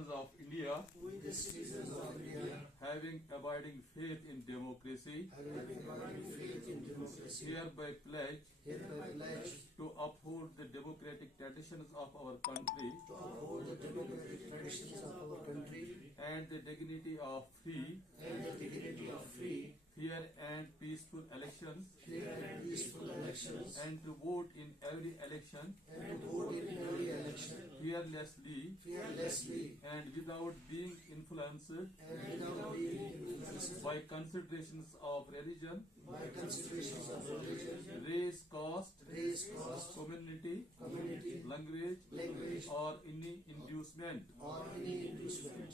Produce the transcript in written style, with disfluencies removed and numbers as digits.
citizens of India, we the citizens of India, having abiding faith in democracy, having abiding faith in democracy, hereby pledge hereby pledge to uphold the democratic traditions of our country to uphold the democratic traditions of our country and the dignity of free, and the dignity of free, fair and peaceful elections, fair and peaceful elections, and to vote in every election and to vote in every election fearlessly fearlessly and without being influenced and without being influenced by considerations of religion, by considerations of religion, race, caste, community, language, language, or any inducement. or any inducement.